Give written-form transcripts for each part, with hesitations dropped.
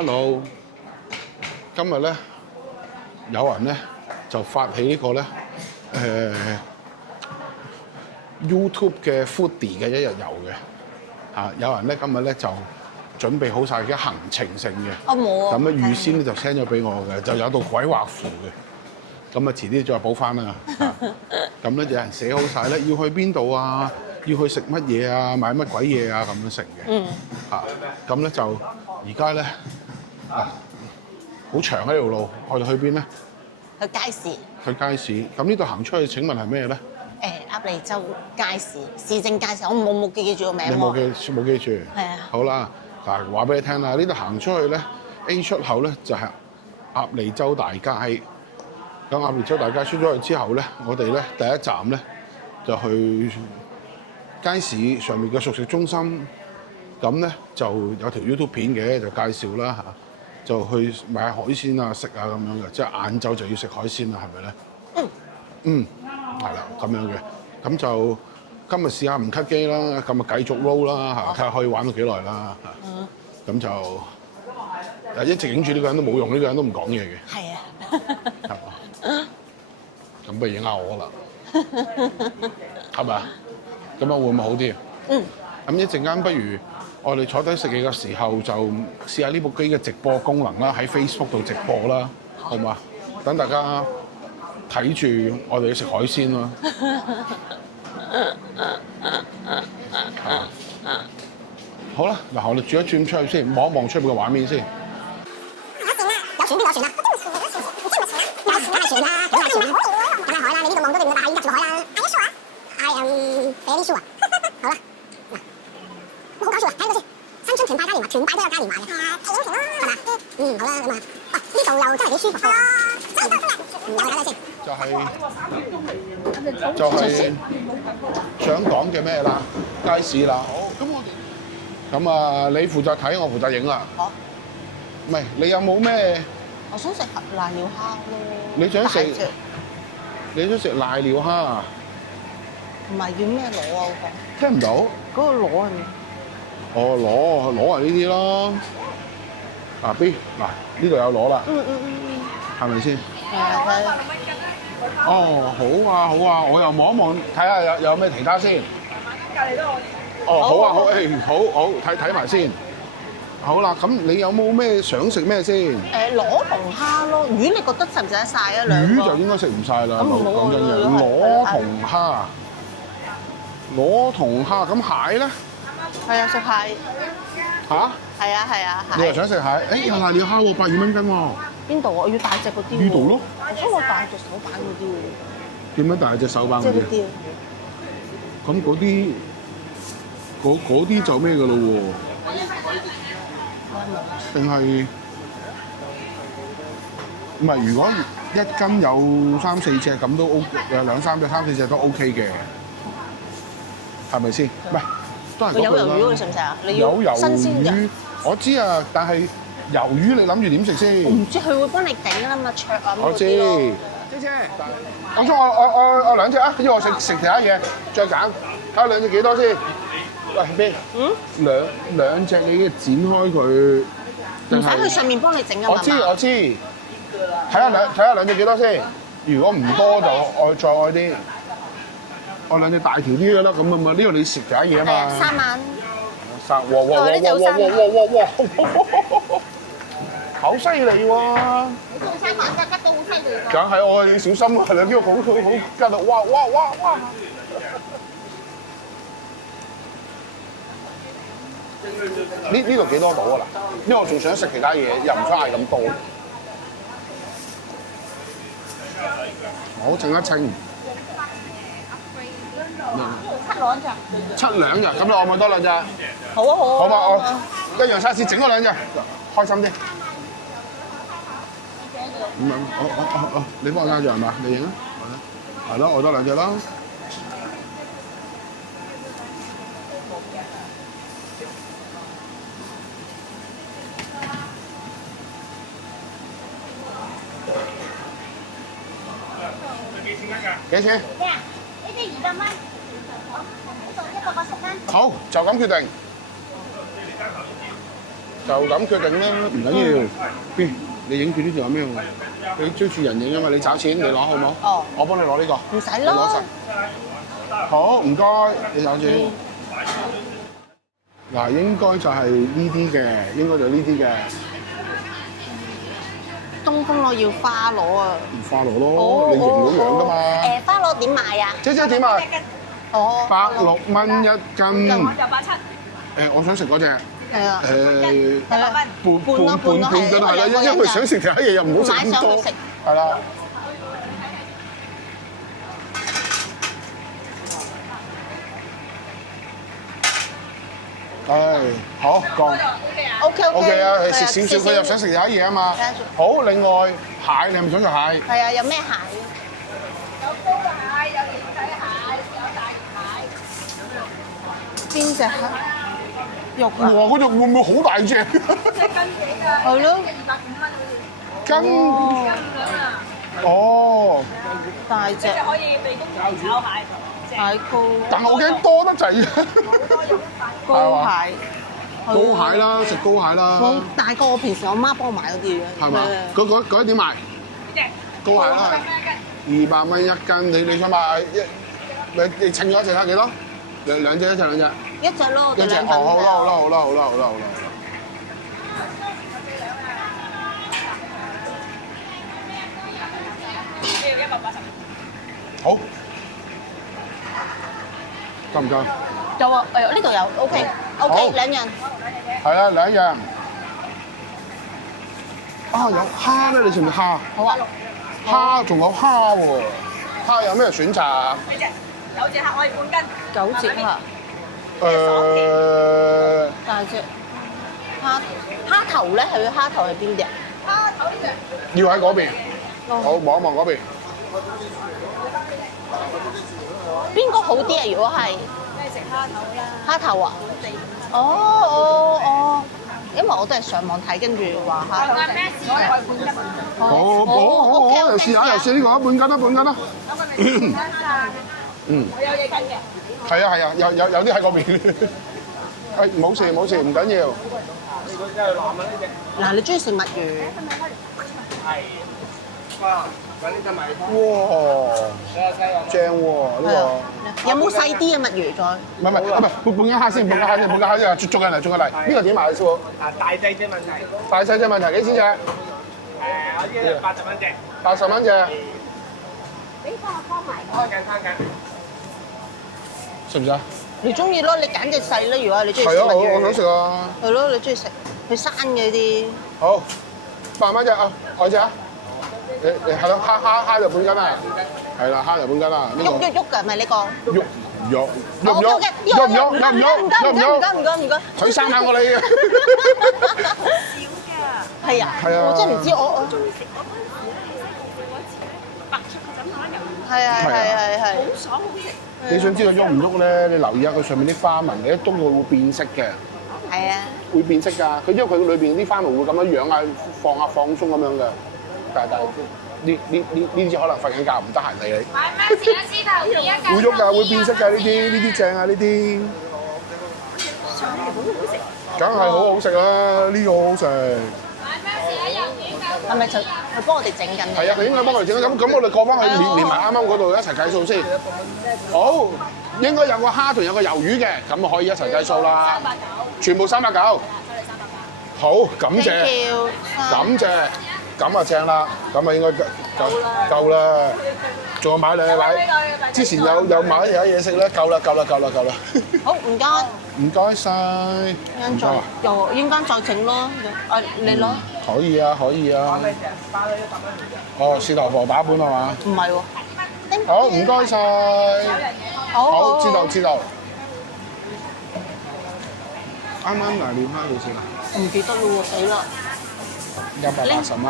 Hello，今日咧有人咧就發起呢個咧YouTube 嘅 Foodie 嘅一日遊嘅嚇，有人咧今日咧就準備好晒嘅行程性嘅，我冇啊。咁咧預先咧就 send 咗俾我嘅，就有道鬼畫符嘅，咁啊遲啲再補翻啦。咁咧有人寫好晒咧，要去邊度啊？要去食乜嘢啊？買乜鬼嘢啊？咁樣成嘅。嚇，咁咧就而家咧好長一條路，我哋去邊咧？去街市。去街市。咁呢度行出去，請問係咩咧？鴨脷洲街市，市政街市，我冇記住個名喎。你冇記住？係啊。好啦，嗱話俾你聽啦，呢度行出去咧 ，A 出口咧就係鴨脷洲大街。咁鴨脷洲大街出咗去之後咧，我哋咧第一站咧就去街市上面嘅熟食中心。咁咧就有條 YouTube 片嘅，就介紹啦嚇，就去買下海鮮啊、食啊咁樣嘅，即係晏晝就要食海鮮啦，係咪咧？係啦，咁樣嘅，咁就今日試下唔 cut 機啦，咁啊繼續 roll 啦嚇，睇下可以玩到幾耐啦嚇。咁就一直影住呢個人都冇用，呢個人都唔講嘢嘅。係啊。係嘛？咁不如影下我啦，係咪啊？咁樣會唔會好啲啊？咁一陣間不如我哋坐低食嘢嘅時候，就試下呢部機嘅直播功能啦，喺 Facebook 度直播啦，好嘛？等大家睇住我哋去食海鮮咯。好啦，嗱，我哋轉一轉出去先，望一望出邊嘅畫面先。有船邊有船啦，有船啦，有船啦，梗係船啦，梗係海啦！你呢度望到你唔得，但係依家住海啦。係一樹啊，係寫啲樹啊。好啦，嗱，好搞笑啊！睇呢個先，新春團拜嘉年華，團拜都有嘉年華嘅。係啊，影團咯，係嘛？好啦，咁啊，哇，呢度又真係幾舒服㗎。真係有睇睇先。就係想講嘅咩啦？街市啦。好，咁我哋咁啊，你負責睇，我負責影啦。好。唔係，你有冇咩？我想食瀨尿蝦咯。你想食？你想食瀨尿蝦啊？唔係叫咩螺啊？聽唔到？嗰個螺係咩？哦，螺係呢啲咯。嗱 B， 嗱呢度有螺啦。係咪先？係啊，睇。哦，好啊，好啊，我又望一望，睇下有咩其他先。隔離都可以。哦，好啊，好，好，睇埋先。好啦，咁你有冇咩想食咩先？螺同蝦咯，魚你覺得食唔食得晒啊？兩個魚就應該食唔晒啦，咁唔好講真嘅。螺同蝦，螺同蝦，咁蟹咧？係啊，食蟹。嚇？係啊，係啊，你又想食蟹？有瀨尿蝦喎，82蚊斤喎。邊度啊？我要大隻嗰啲喎。呢度咯。我想我大隻手板嗰啲喎。點樣大隻手板嗰啲？即係咁嗰啲就咩㗎咯喎？定係唔係？如果一斤有3、4隻咁都 O， 有2、3隻、3、4隻都 OK 嘅，係咪先？唔係，都係嗰句啦。有魷魚你食唔食啊？你有要新魷魚鮮嘅。我知啊，但係魷魚你諗住點食先？我唔知佢會幫你整啊嘛，灼啊我知。姐姐，講咗我2隻啊，跟住我食其他嘢，再揀睇下2隻幾多先。喂 B， 兩隻你要剪開佢。唔使去上面幫你整啊嘛。我知，睇下2隻幾多先。如果唔多就再愛啲，我2隻大條啲嘅啦。咁啊嘛，呢度你食其他嘢啊嘛。3萬。哇！好犀利喎！你做3萬吉到好犀利㗎。梗係我要小心啊！2隻好吉啊！哇！呢度幾多度啊嗱？因為我仲想食其他嘢，又唔想嗌咁多。好，整一稱。7兩隻，咁你可唔可以多2隻？好啊，好啊。好嘛，我一樣 size 整多2隻，開心啲。你幫我加住係嘛？你影啊？係咯，我多2隻啦。幾錢？咩啊？呢啲200蚊，呢度180蚊。好，就咁決定。就咁決定啦，唔緊要。邊？你影住呢條有咩用？你追住人影啊嘛，你找錢你攞好冇？哦，我幫你攞呢個。唔使你攞咯實。好，唔該，你找錢。嗱，應該就係呢啲嘅，應該就係呢啲嘅。東風螺要花螺啊！花螺咯，你認到樣噶嘛？花螺點賣啊？姐姐點啊？哦160蚊一斤。就87。我想食嗰隻。係啊。半咯就係啦，因為想食其他嘢又唔好食咁多。係啦。好講。OK 啊，食少少，佢又想食其他嘢啊嘛。好，另外蟹，你係咪想食蟹？係啊，有咩蟹？有膏蟹，有年仔蟹，有大蟹。邊隻蟹？肉啊！哇！嗰隻會唔會好大隻？即係斤幾㗎？係咯。205蚊好似。斤斤咁啊！哦，大隻即係可以俾公主炒蟹。蟹膏。但係我驚多得滯。膏蟹。膏蟹啦，食膏蟹啦。好大個，我平時我媽幫我買嗰啲嘅。係嘛？嗰啲點賣？膏蟹啦，200蚊一斤。你想買你稱咗一隻睇幾多？兩隻一隻兩隻。一隻咯，一隻哦，好啦。好，夠唔夠？有啊，呢度有，OK，兩樣。係啊，兩樣。啊，有蝦咧，你食唔食蝦？好啊。蝦仲有蝦喎，蝦有咩選擇啊？有隻蝦可以半斤。九折啊！大隻蝦頭咧，係佢蝦頭係邊啲啊？蝦頭呢隻。要喺嗰邊。好，望一望嗰邊。邊個好啲啊？如果係梗係食蝦頭啦。蝦頭啊？哦，因為我都係上網睇，跟住話蝦頭。咩事啊？可以半斤。好，又試下呢個，半斤啦。有個名字啦。我有嘢跟嘅。係啊，有啲喺嗰邊。冇事，唔緊要。嗱，你中意食墨魚？哇，正喎呢個。有冇細啲嘅墨魚再？唔係，半斤蝦先，捉緊嚟。呢個點賣啊，師傅？大細隻問題。大細隻問題幾錢隻？我呢個80蚊隻。80蚊隻。開緊。食唔食啊？你中意咯，你揀隻細啦。如果你中意食係啊，墨魚，我想食啊。係咯，你中意食佢生嘅啲。好，80蚊隻啊，愛隻啊。你係咯，蝦就半斤啦。係啦，蝦就半斤啦。喐㗎，咪呢個。喐唔唔該。佢生下我你嘅。係啊。係啊。我真係唔知，我中意食。白出個枕頭啦，魷魚。係。好爽好食。你想知道喐唔喐咧？你留意下佢上面啲花紋，你一篤佢會變色嘅。係啊。會變色㗎，佢因為佢裏邊啲花紋會咁樣養啊，放鬆咁樣嘅。但係呢啲可能瞓緊覺，唔得閒理你。買咩事啊？獅頭魚一嚿。會喐㗎，會變色㗎，呢啲正啊，呢啲。上嚟好好食。梗係好好食啦，呢個好好食。買咩事啊？魷魚嚿。係咪就佢幫我哋整緊嘅？係啊，佢應該幫我哋整咁我哋過翻去連埋啱啱嗰度一齊計數先。好，應該有個蝦同有個魷魚嘅，咁就可以一齊計數啦。全部390。好，感謝。感謝。咁啊正啦，咁啊應該夠啦。仲有買兩位，之前有買有嘢食咧，夠啦。好，唔該。唔該晒。又應該再整咯。你攞。可以啊。哦，士頭婆打本係嘛？唔係喎。好，唔該晒。好，知道。啱啱嚟練翻幾錢啊？唔記得咯喎，死啦！180蚊，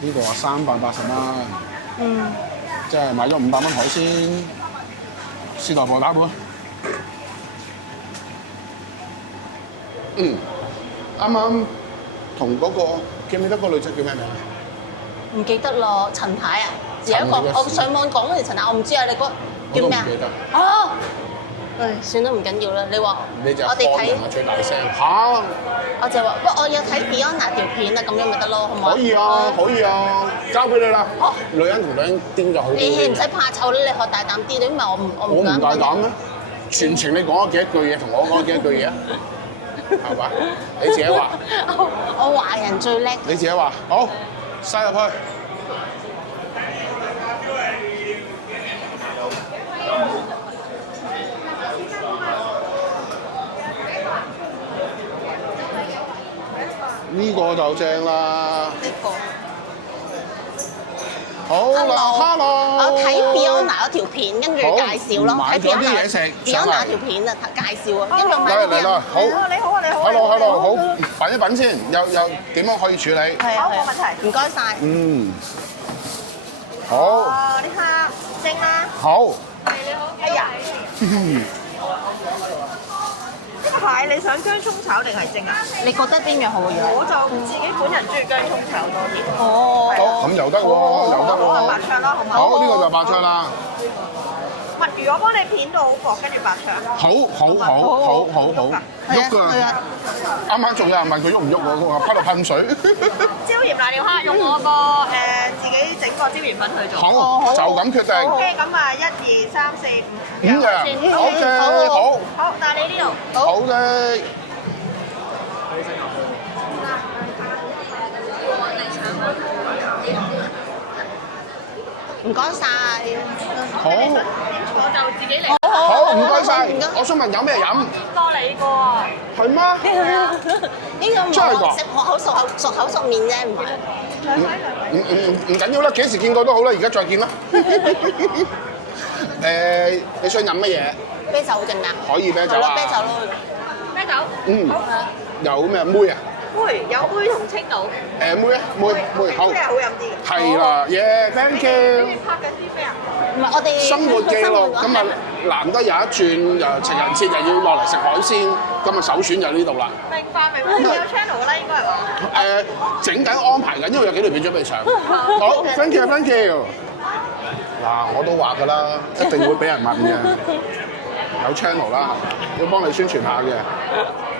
呢度話380蚊。即係買咗500蚊海鮮，士頭婆打本。啱啱同嗰個記唔記得個女仔叫咩名啊？唔記得咯，陳太啊，有一個我上網講嗰條陳太，我唔知啊，你嗰叫咩啊？我都唔記得。哦，算啦，唔緊要啦。你話你就係我哋睇最大聲嚇。我就話，喂，我有睇 Fiona 條片啊，咁樣咪得咯，好唔好？可以啊，可以啊，交俾你啦。好女人同女人癲就好啲。你唔使怕醜咧，你學大膽啲，因為我我唔大膽咩？全程你講咗幾多句嘢，同我講幾多句嘢啊？係嘛？你自己話。我華人最叻。你自己話。好，塞入去。呢個就正啦。呢個。好啦 ，hello。我睇 Fiona 嗰條片，跟住介紹咯。買咗啲嘢食。Fiona 條片啊，介紹啊，跟住買嚟啦，好。你好啊，你好啊。Hello，好，品一品先，又點樣可以處理？係啊，冇問題。唔該晒。嗯。好。哦，呢下蒸啦。好。係你好。哎呀。呢個蟹你想薑葱炒定係蒸啊？你覺得邊樣好嘅？我就自己本人中意薑葱炒多啲。哦。咁又得喎，又得喎。白灼啦，好唔好？好，呢個就白灼啦。墨魚我幫你片到好薄，跟住白灼。好。喐㗎。啱啱仲有人問佢喐唔喐喎，佢話噴到噴水。椒鹽瀨尿蝦用我個自己整個椒鹽粉去做。好，就咁決定。 OK， 咁啊1、2、3、4、5。 5樣。OK，好。好，但係你呢度。好嘅。唔該晒。好。我就自己嚟。好，唔該晒。我想問有咩飲？多你個啊。係咩？呢個真係㗎？食熟口熟面啫，唔係。唔緊要啦，幾時見過都好啦，而家再見啦。你想飲乜嘢？啤酒勁啊！可以啤酒啊。係咯，啤酒咯。啤酒。嗯。好。有咩妹啊？杯有杯同青島。妹啊，妹好。咩好飲啲嘅？係啦，thank you。你拍緊啲咩啊？唔係我哋生活記錄，今日難得有一轉，又情人節又要落嚟食海鮮，今日首選就呢度啦。明白。你有 channel 啦，應該係嘛？整緊安排緊，因為有幾條片準備上。好，thank you。嗱，我都話㗎啦，一定會俾人問嘅。有 channel 啦，要幫你宣傳下嘅，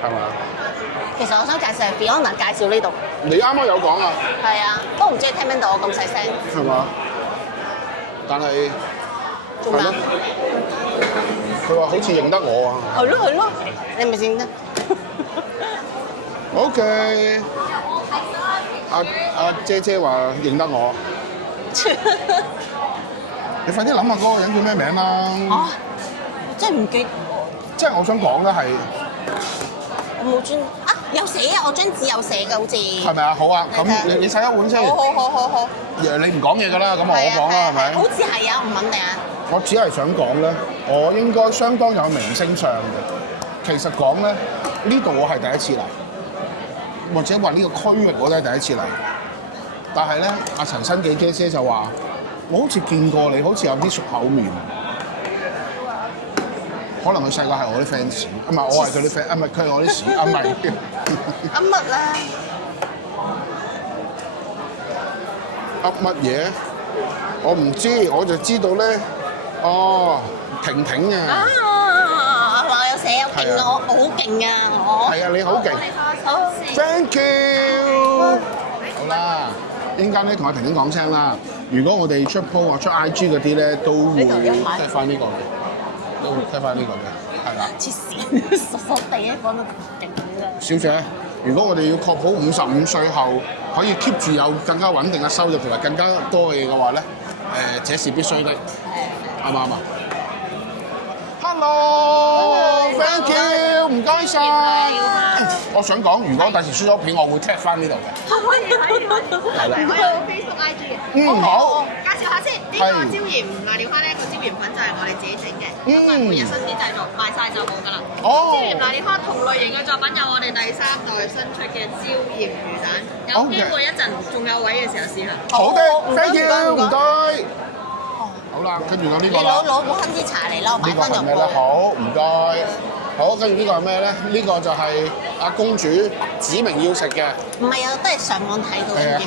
係嘛？其實我想介紹係 Fiona 介紹呢度。你啱啱有講啊？係啊，都唔知你聽唔聽到我咁細聲。係嘛？但係做咩啊？佢話好似認得我啊。係咯，你咪認得。OK。阿姐姐話認得我。你快啲諗下嗰個人叫咩名啦！啊，真係唔記得。即係我想講咧係，我冇專啊，有寫啊，我張紙有寫嘅好似。係咪啊？好啊，咁你洗一碗先。好。你唔講嘢㗎啦，咁我講啦，係咪？好似係啊，唔肯定啊。我只係想講咧，我應該相當有明星相嘅。其實講咧，呢度我係第一次嚟，或者話呢個區域我都係第一次嚟。但係咧，阿陳新記姐姐就話。我好似見過你，好似有啲熟口面。可能佢細個係我啲 fans，唔係我係佢啲 fans，唔係佢係我啲屎，唔係。噏乜咧？噏乜嘢？我唔知，我就知道咧。哦，婷婷啊！話有寫有勁啊！我好勁啊！我係啊，你好勁。好 Thank you。好啦，一陣間咧同阿婷婷講聲啦。如果我哋出 po 啊出 IG 嗰啲咧，都會踢翻呢個嘅，都會踢翻呢個嘅，係啦。黐線，傻傻地啊，講到咁勁㗎。小姐，如果我哋要確保55歲後可以 keep 住有更加穩定嘅收入同埋更加多嘅嘢嘅話咧，這是必須的，啱唔啱啊 ？Hello，thank you，唔該晒。我想講，如果第時出咗片，我會踢翻呢度嘅。可以。係啦。我有 Facebook IG 嘅。好。介紹下先，呢個椒鹽瀨尿蝦咧，個椒鹽粉就係我哋自己整嘅，咁啊每日新鮮製作，賣晒就冇㗎啦。椒鹽瀨尿蝦同類型嘅作品有我哋第3代新出嘅椒鹽魚蛋，有機會一陣仲有位嘅時候試下。好的 ，thank you，唔該。好啦，跟住我呢個啦。你攞本香枝茶嚟啦，我擺翻入呢個係咩咧？好，唔該。好，跟住呢個係咩咧？呢個就係阿公主指明要食嘅。唔係啊，都係上網睇到嘅。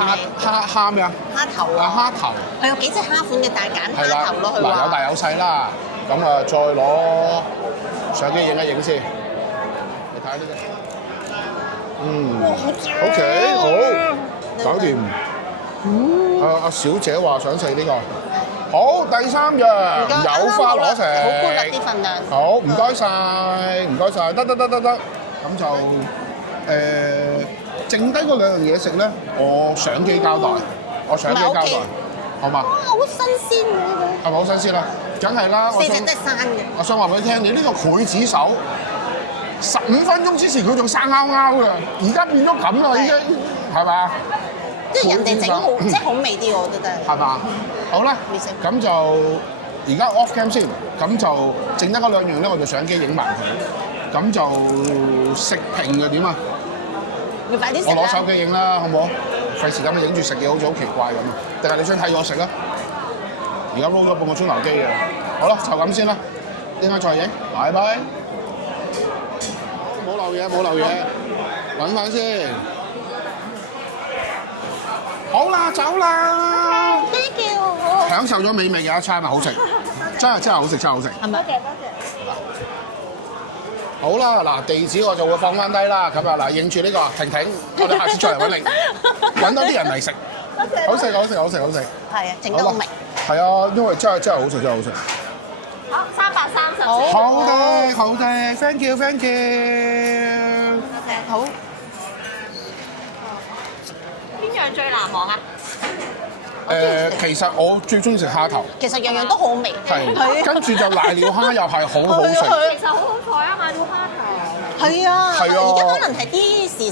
蝦咩啊？蝦頭啊！蝦頭。佢有幾隻蝦款嘅，但係揀蝦頭咯。佢話有大有細啦。咁啊，再攞相機影一影先。你睇下呢個。嗯哇，好正。 ，OK，好，搞掂。阿小姐話想食呢個。好，第三樣有花螺食。好高啦啲份量。好，唔該晒，唔該晒，得。咁就剩低嗰兩樣嘢食咧，我相機交代，好嘛？哇，好新鮮喎呢係咪好新鮮啦？梗係啦，個。4隻都係生嘅。我想話俾你聽，你呢個劊子手15分鐘之前佢仲生勾勾㗎，而家變咗咁啦已經，係嘛？即係人哋整好，即係好味啲，我覺得。係嘛？好啦，咁就而家 off cam 先，咁就剩得嗰兩樣咧，我就相機影埋佢，咁就食評嘅點啊？你快啲食我攞手機影啦，好唔好？費事咁樣影住食嘢，好似好奇怪咁。定係你想睇我食啦？而家 roll 咗半個鐘頭機嘅，好啦，就咁先啦，應該再影，拜拜。冇漏嘢，揾翻先。好啦，走啦。Thank you。享受咗美味嘅一餐啊，好食，真係好食，係咪？多謝。好啦，嗱地址我就會放翻低啦。咁啊嗱，認住呢個婷婷，我哋下次再嚟揾你，揾多啲人嚟食。好食。係啊，整得好味。係啊，因為真係好食。好，330。好嘅 ，thank you。多謝。好。邊樣最難忘啊？其實我最中意食蝦頭，其實樣樣都好味。係，跟住就瀨尿蝦又係好食。其實好好彩啊，買到蝦頭。係啊。係啊。而家可能係啲即係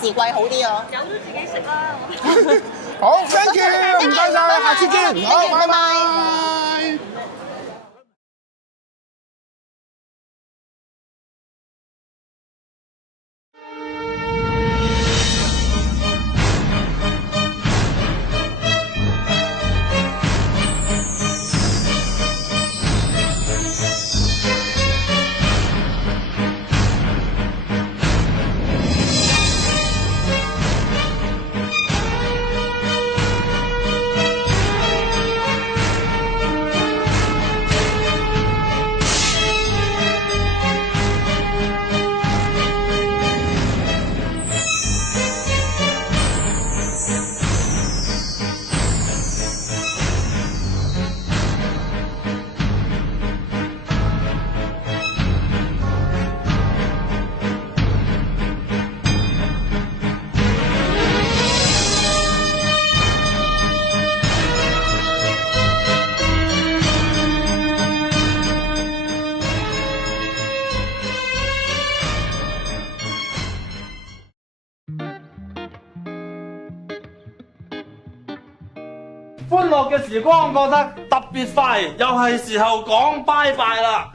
時季好啲啊。有都自己食啦。好 ，thank you，唔該晒，下次見，好，拜拜。歡樂嘅時光過得特別快，又係時候講拜拜啦！